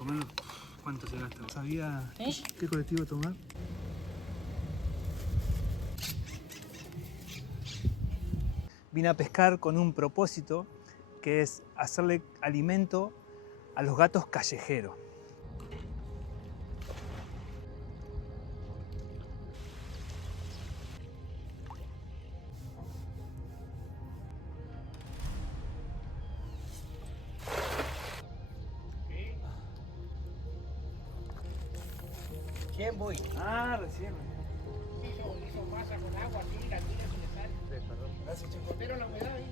comer, ¿cuánto se gasta? ¿Sabía qué colectivo tomar? Vine a pescar con un propósito, que es hacerle alimento a los gatos callejeros. ¿Quién voy? Ah, recién. Hizo masa con agua, así, la tira sin sal. Sí, perdón. Hace chicotero la humedad ahí.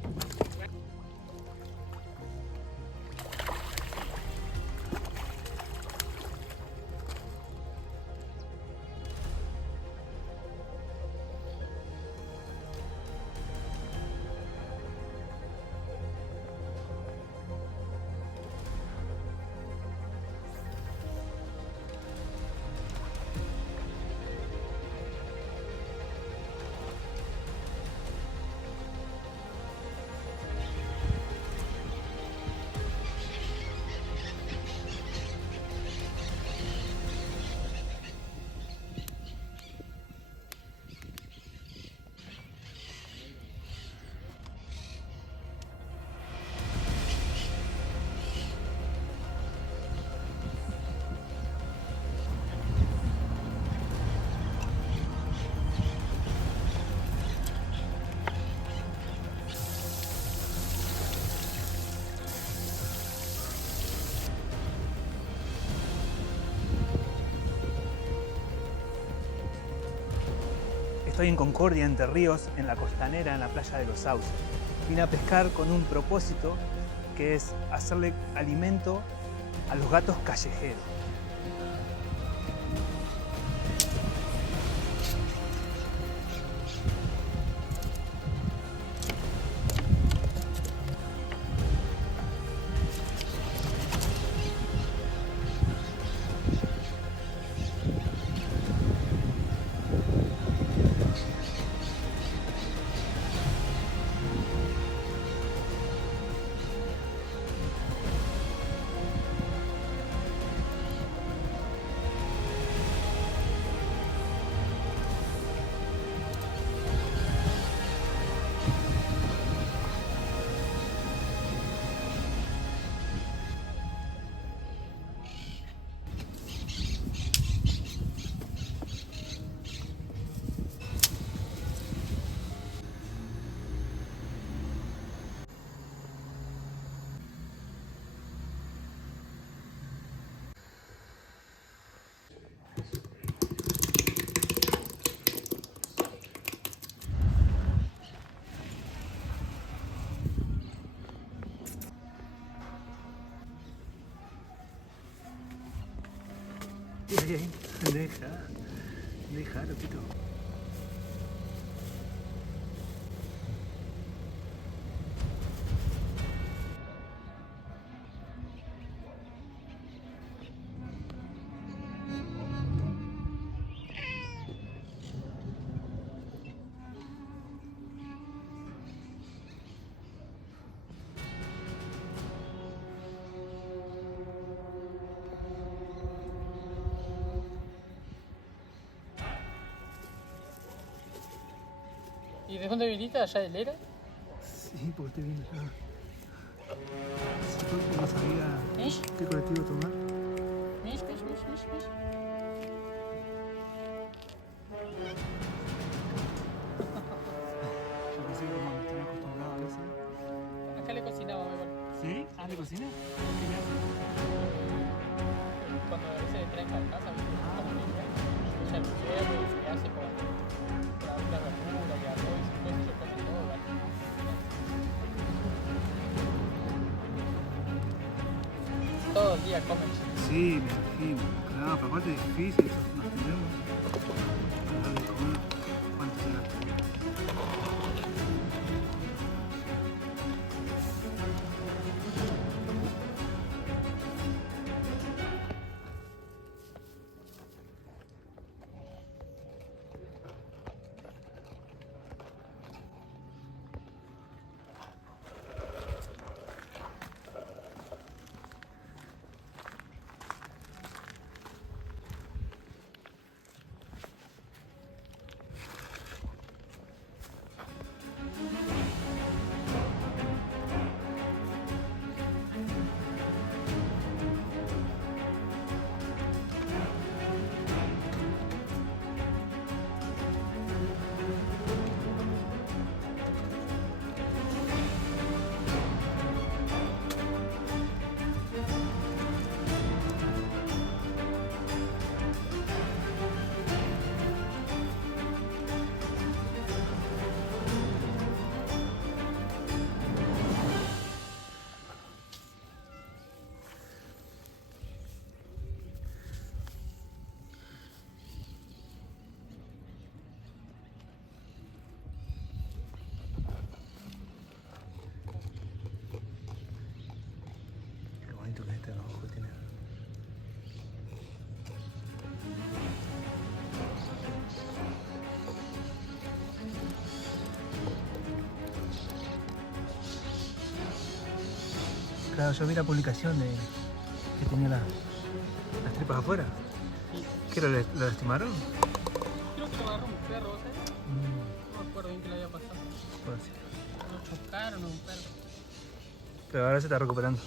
Estoy en Concordia, Entre Ríos, en la costanera, en la playa de Los Sauces. Vine a pescar con un propósito, que es hacerle alimento a los gatos callejeros. Deja, loquito. ¿Y de dónde viniste? ¿Allá de Lera? Sí, porque estoy viendo ya. No sabía qué colectivo tomar. Mish, mish, mish, mish, mish. Yo pensé que como estoy acostumbrado a eso. Acá le cocinaba mejor. ¿Sí? ¿Ah, le cocina? ¿Qué le hace? Cuando a veces le traen carcasa, ¿viste? Como que ella el ciervo y se hace con la verdura y arroz y cosas, se come todo, ¿vale? Todo el día comen. Sí, me imagino. Claro, pero aparte es difícil, eso nos tenemos. Darle de comer, ¿cuánto se gasta? Claro, yo vi la publicación de que tenía las tripas afuera. ¿Qué lo lastimaron? Creo que lo agarró un perro, ¿sabes? No me acuerdo bien qué le había pasado. Pues sí. Lo chocaron a un perro. Pero ahora se está recuperando.